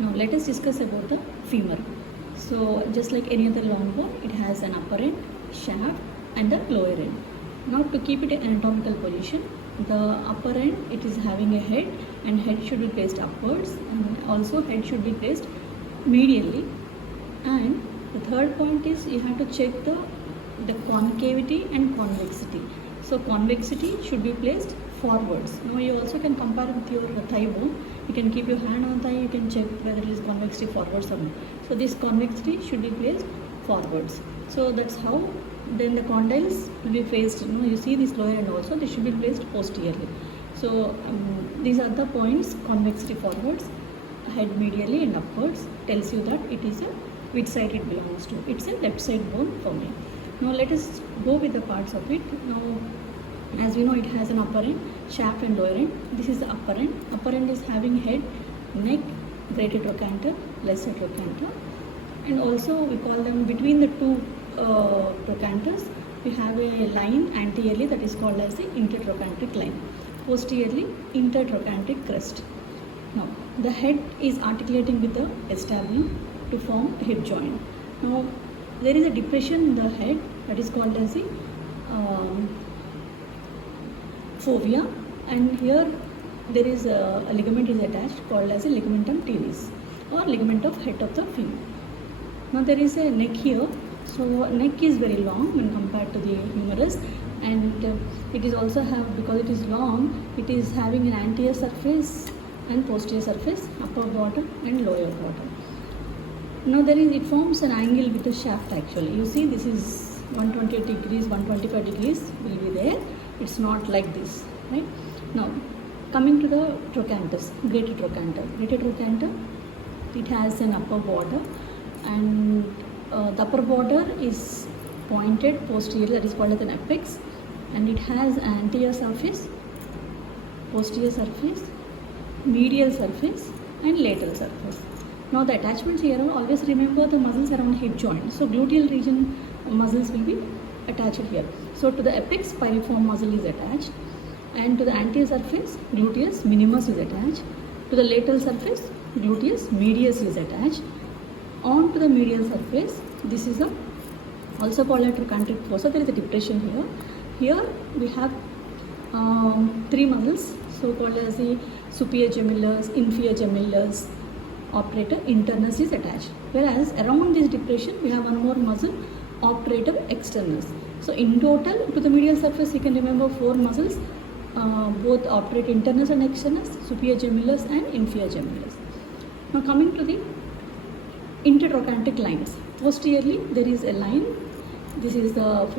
Now let us discuss about the femur. So just like any other long bone, it has an upper end, shaft and a lower end. Now to keep it in anatomical position, the upper end it is having a head, and head should be placed upwards, and also head should be placed medially. And the third point is you have to check the concavity and convexity. So convexity should be placed forwards. Now you also can compare with your thigh bone. You can keep your hand on thigh, you can check whether it is convexity forwards or not. So this convexity should be placed forwards. So that's how. Then the condyles will be placed, you see this lower end also, they should be placed posteriorly. So these are the points: convexity forwards, head medially and upwards, tells you that it is a which side it belongs to. It's a left side bone for me. Now let us go with the parts of it. Now as we know, it has an upper end, shaft and lower end. This is the upper end. Upper end is having head, neck, greater trochanter, lesser trochanter, and also we call them between the two trochanters. We have a line anteriorly that is called as the intertrochanteric line. Posteriorly, intertrochanteric crest. Now the head is articulating with the acetabular to form a hip joint. Now there is a depression in the head that is called as the fovea, and here there is a ligament is attached called as a ligamentum teres or ligament of head of the femur. Now there is a neck here. So neck is very long when compared to the humerus, and it is also because it is long, it is having an anterior surface and posterior surface, upper bottom and lower bottom. Now it forms an angle with the shaft actually. You see this is 128 degrees, 125 degrees will be there. It's not like this, right? Now coming to the trochanters, greater trochanter. Greater trochanter, it has an upper border, and the upper border is pointed posteriorly, that is called as an apex, and it has an anterior surface, posterior surface, medial surface and lateral surface. Now the attachments here, always remember the muscles around hip joint. So gluteal region muscles will be attached here. So to the apex, piriform muscle is attached, and to the anterior surface, gluteus minimus is attached. To the lateral surface, gluteus medius is attached. On to the medial surface, this is also called a trochanteric fossa. There is a depression here. Here we have three muscles, so called as the superior gemellus, inferior gemellus, obturator internus is attached. Whereas around this depression we have one more muscle, obturator externus. So in total to the medial surface you can remember four muscles, both obturator internus and externus, superior gemellus and inferior gemellus. Now coming to the intertrochanteric lines. Posteriorly there is a line. This is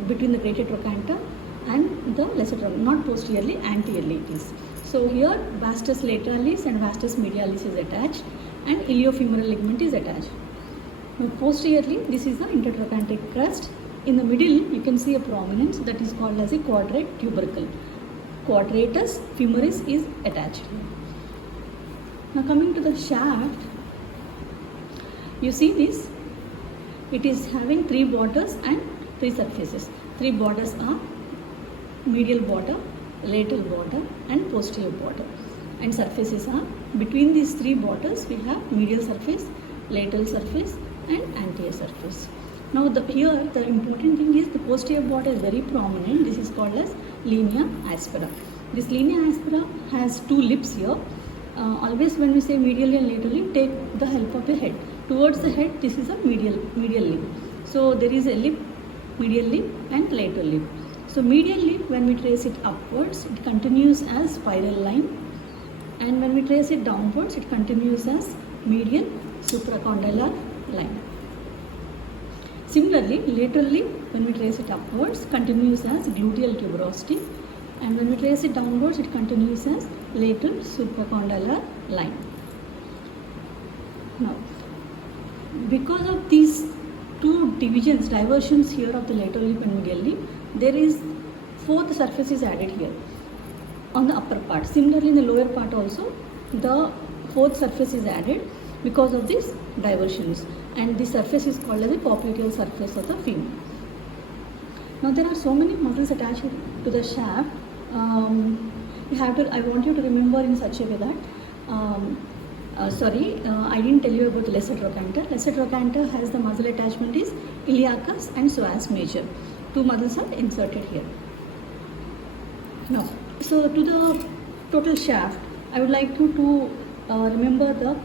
between the greater trochanter and the lesser trochanter. Not posteriorly, anteriorly it is. So here vastus lateralis and vastus medialis is attached, and iliofemoral ligament is attached. Now posteriorly, this is the intertrochanteric crest. In the middle you can see a prominence that is called as a quadrate tubercle. Quadratus femoris is attached. Now coming to the shaft, you see this, it is having three borders and three surfaces. Three borders are medial border, lateral border and posterior border, and surfaces are between these three borders we have medial surface, lateral surface and anterior surface. Now here the important thing is the posterior border is very prominent. This is called as linea aspera. This linea aspera has two lips here. Always when we say medially and laterally, take the help of the head. Towards the head, this is a medial lip. So there is a lip, medial lip and lateral lip. So medial lip, when we trace it upwards, it continues as spiral line, and when we trace it downwards, it continues as medial supracondylar line. Similarly, lateral lip, when we trace it upwards, continues as gluteal tuberosity, and when we trace it downwards, it continues as lateral supracondylar line. Now, because of these two divisions, diversions here of the lateral lip and medial lip, there is fourth surface is added here on the upper part. Similarly, in the lower part also, the fourth surface is added because of these diversions, and this surface is called as the popliteal surface of the femur. Now there are so many muscles attached to the shaft. I want you to remember in such a way that I didn't tell you about the lesser trochanter. Lesser trochanter has the muscle attachment is iliacus and psoas major. Two muscles are inserted here. Now, so to the total shaft, I would like you to remember the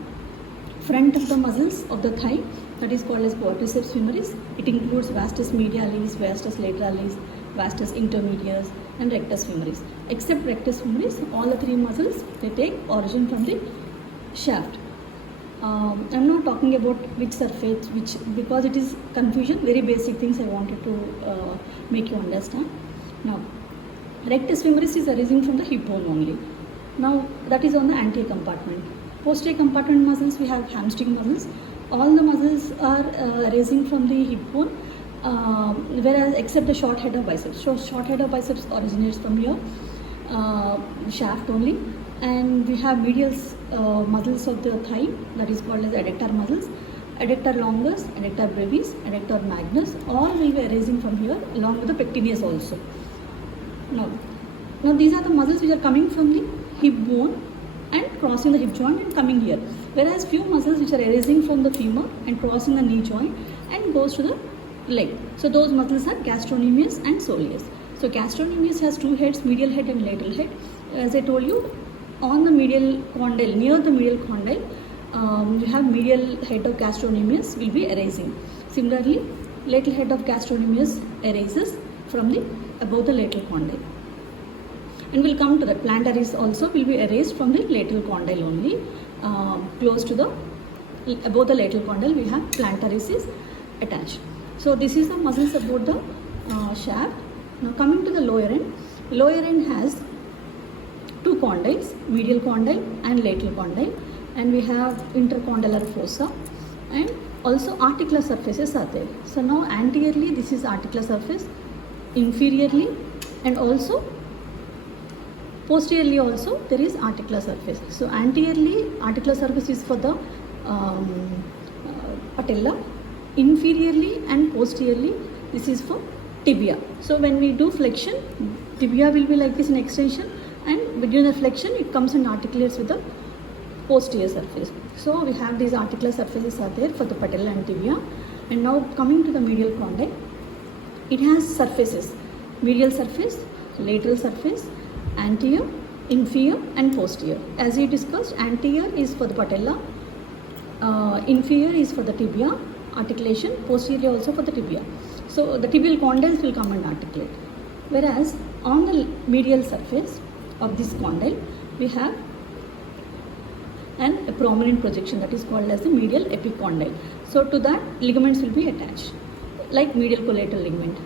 front of the muscles of the thigh, that is called as quadriceps femoris. It includes vastus medialis, vastus lateralis, vastus intermedius and rectus femoris. Except rectus femoris, all the three muscles, they take origin from the shaft. I'm not talking about which surface, because it is confusion, very basic things I wanted to make you understand. Now, rectus femoris is arising from the hip bone only. Now, that is on the anterior compartment. Posterior compartment muscles, we have hamstring muscles. All the muscles are arising from the hip bone, whereas except the short head of biceps. So, short head of biceps originates from here, shaft only. And we have medial muscles of the thigh, that is called as adductor muscles. Adductor longus, adductor brevis, adductor magnus, all will be arising from here along with the pectineus also. Now these are the muscles which are coming from the hip bone and crossing the hip joint and coming here. Whereas few muscles which are arising from the femur and crossing the knee joint and goes to the leg. So those muscles are gastrocnemius and soleus. So gastrocnemius has two heads, medial head and lateral head. As I told you, on the medial condyle, near the medial condyle, you have medial head of gastrocnemius will be arising. Similarly, lateral head of gastrocnemius arises from the above the lateral condyle. And we'll come to that. Plantaris also will be erased from the lateral condyle only. Close to the above the lateral condyle, we have plantaris is attached. So this is the muscles about the shaft. Now coming to the lower end has two condyles, medial condyle and lateral condyle, and we have intercondylar fossa, and also articular surfaces are there. So now anteriorly this is articular surface, inferiorly and also posteriorly also there is articular surface. So anteriorly articular surface is for the patella, inferiorly and posteriorly this is for tibia. So when we do flexion, tibia will be like this in extension, and between the flexion it comes and articulates with the posterior surface. So we have these articular surfaces are there for the patella and tibia. And now coming to the medial condyle, it has surfaces, medial surface, lateral surface, anterior, inferior and posterior. As we discussed, anterior is for the patella, inferior is for the tibia articulation, posterior also for the tibia. So the tibial condyles will come and articulate. Whereas on the medial surface of this condyle, we have a prominent projection that is called as the medial epicondyle. So to that ligaments will be attached, like medial collateral ligament.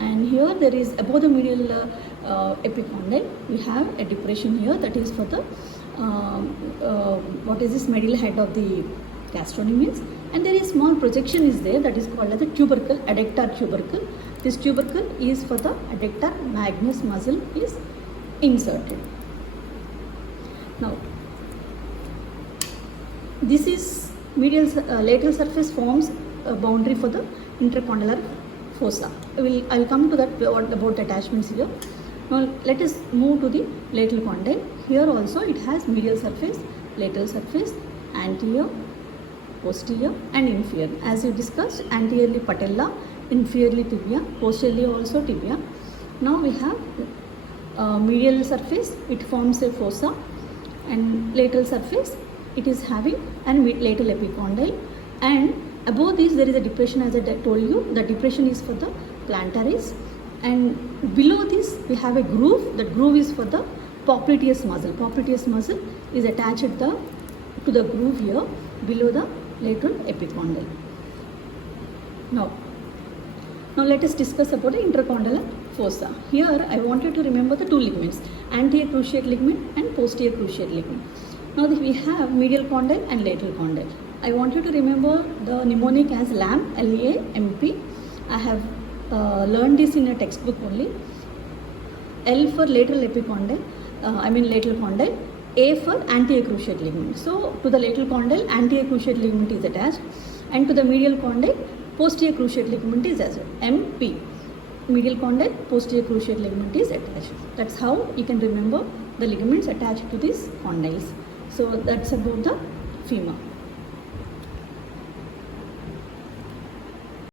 And here there is above the medial epicondyle, we have a depression here that is for the medial head of the gastrocnemius, and there is small projection is there that is called as the tubercle, adductor tubercle. This tubercle is for the adductor magnus muscle is inserted. Now this is medial lateral surface forms a boundary for the intercondylar fossa. I will come to that about attachments here. Now let us move to the lateral condyle. Here also it has medial surface, lateral surface, anterior, posterior and inferior. As we discussed, anteriorly patella, inferiorly tibia, posteriorly also tibia. Now we have medial surface, it forms a fossa, and lateral surface it is having an lateral epicondyle, and above this there is a depression. As I told you, the depression is for the plantaris, and below this we have a groove. The groove is for the popliteus muscle. Popliteus muscle is attached to the groove here below the lateral epicondyle. Now let us discuss about the intercondylar fossa. Here I wanted to remember the two ligaments, anterior cruciate ligament and posterior cruciate ligament. Now we have medial condyle and lateral condyle. I want you to remember the mnemonic as LAMP, L-A-M-P. I have learned this in a textbook only. L for lateral epicondyle, lateral condyle. A for anterior cruciate ligament. So to the lateral condyle, anterior cruciate ligament is attached, and to the medial condyle, posterior cruciate ligament is as well. MP. Medial condyle, posterior cruciate ligament is attached. That's how you can remember the ligaments attached to these condyles. So that's about the femur.